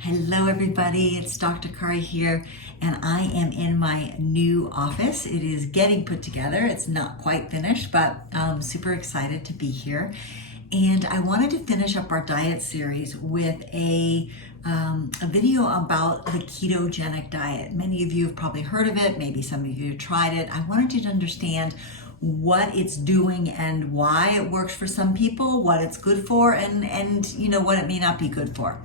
Hello everybody, it's Dr. Cari here, and I am in my new office. It is getting put together. It's not quite finished, but I'm super excited to be here. And I wanted to finish up our diet series with a video about the ketogenic diet. Many of you have probably heard of it, maybe some of you have tried it. I wanted you to understand what it's doing and why it works for some people, what it's good for, and you know what it may not be good for.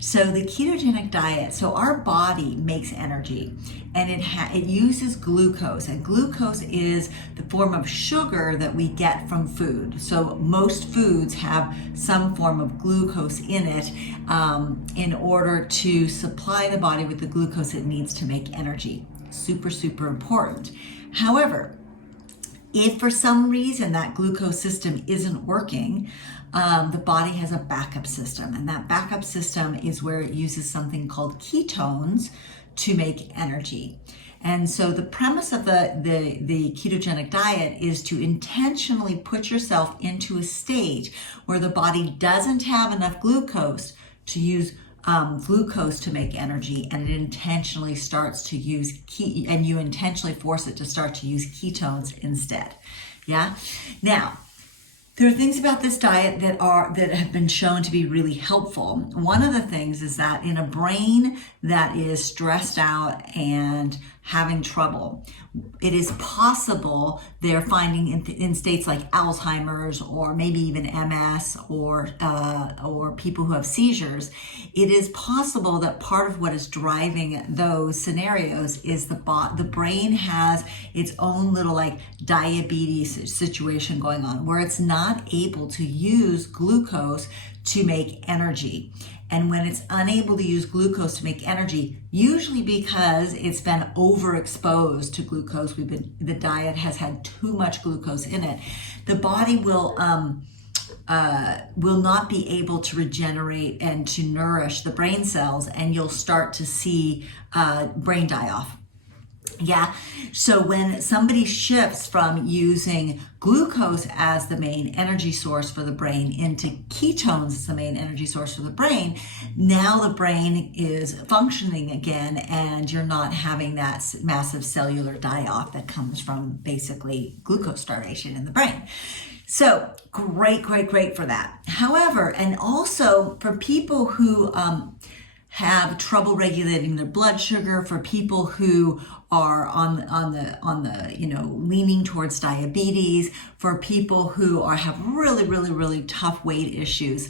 So the ketogenic diet, so our body makes energy and it uses glucose, and glucose is the form of sugar that we get from food. So most foods have some form of glucose in it in order to supply the body with the glucose it needs to make energy. Super, super important. However, if for some reason that glucose system isn't working, the body has a backup system, and that backup system is where it uses something called ketones to make energy. And so the premise of the ketogenic diet is to intentionally put yourself into a state where the body doesn't have enough glucose to use glucose to make energy, and it intentionally starts to use and you intentionally force it to start to use ketones instead. Yeah. Now, there are things about this diet that have been shown to be really helpful. One of the things is that in a brain that is stressed out and having trouble, it is possible they're finding in states like Alzheimer's or maybe even MS or people who have seizures, it is possible that part of what is driving those scenarios is the brain has its own little like diabetes situation going on where it's not able to use glucose to make energy. And when it's unable to use glucose to make energy, usually because it's been overexposed to glucose, the diet has had too much glucose in it, the body will not be able to regenerate and to nourish the brain cells, and you'll start to see brain die off. Yeah, so when somebody shifts from using glucose as the main energy source for the brain into ketones as the main energy source for the brain, now the brain is functioning again, and you're not having that massive cellular die-off that comes from basically glucose starvation in the brain. So great for that. However, and also for people who have trouble regulating their blood sugar, for people who are on the leaning towards diabetes, for people who have really tough weight issues,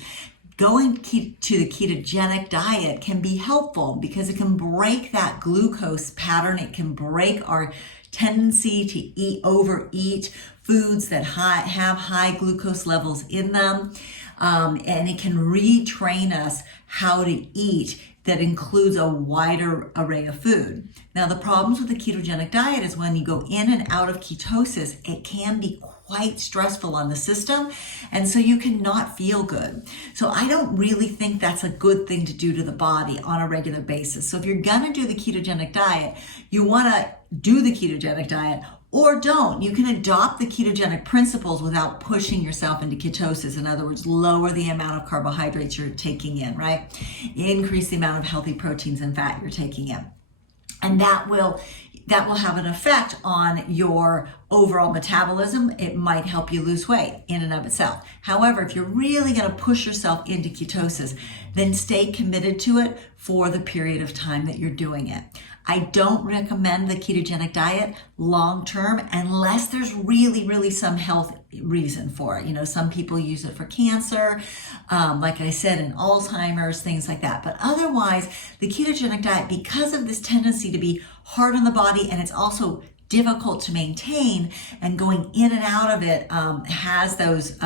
going to the ketogenic diet can be helpful because it can break that glucose pattern. It can break our tendency to overeat foods that have high glucose levels in them, and it can retrain us how to eat that includes a wider array of food. Now, the problems with the ketogenic diet is when you go in and out of ketosis, it can be quite stressful on the system, and so you cannot feel good. So I don't really think that's a good thing to do to the body on a regular basis. So if you're gonna do the ketogenic diet, you wanna do the ketogenic diet or don't. You can adopt the ketogenic principles without pushing yourself into ketosis. In other words, lower the amount of carbohydrates you're taking in, right? Increase the amount of healthy proteins and fat you're taking in. And that will have an effect on your overall metabolism. It might help you lose weight in and of itself. However, if you're really going to push yourself into ketosis, then stay committed to it for the period of time that you're doing it. I don't recommend the ketogenic diet long term unless there's really some health reason for it. You know, some people use it for cancer, like I said, in Alzheimer's, things like that. But otherwise, the ketogenic diet, because of this tendency to be hard on the body, and it's also difficult to maintain, and going in and out of it has those,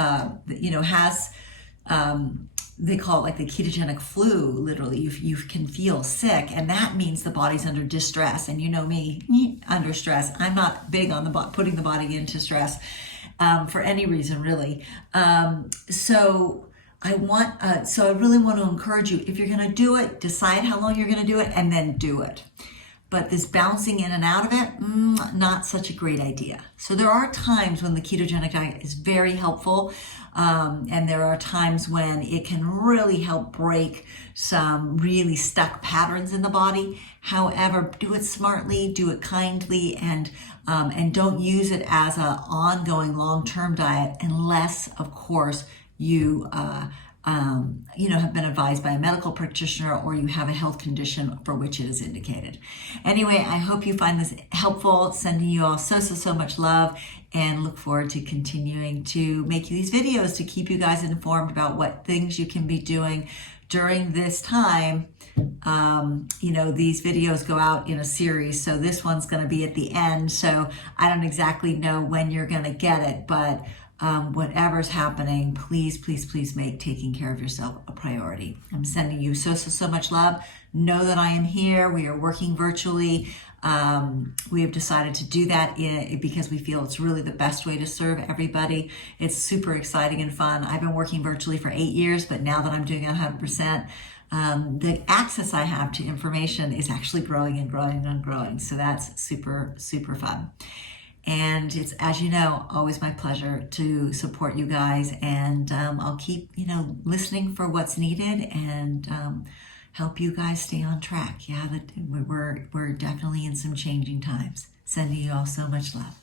they call it like the ketogenic flu. Literally, you can feel sick, and that means the body's under distress. And you know me, under stress, I'm not big on putting the body into stress for any reason, really. So I really want to encourage you, if you're going to do it, decide how long you're going to do it, and then do it. But this bouncing in and out of it, not such a great idea. So there are times when the ketogenic diet is very helpful. And there are times when it can really help break some really stuck patterns in the body. However, do it smartly, do it kindly, and don't use it as an ongoing long-term diet unless, of course, you have been advised by a medical practitioner or you have a health condition for which it is indicated. Anyway, I hope you find this helpful. Sending you all so much love, and look forward to continuing to make these videos to keep you guys informed about what things you can be doing during this time. These videos go out in a series, so this one's going to be at the end, so I don't exactly know when you're going to get it, but whatever's happening, please make taking care of yourself a priority. I'm sending you so much love. Know that I am here. We are working virtually. We have decided to do that because we feel it's really the best way to serve everybody. It's super exciting and fun. I've been working virtually for 8 years, but now that I'm doing 100%, the access I have to information is actually growing and growing. So that's super fun. And it's, as you know, always my pleasure to support you guys, and I'll keep, listening for what's needed, and help you guys stay on track. Yeah, we're definitely in some changing times. Sending you all so much love.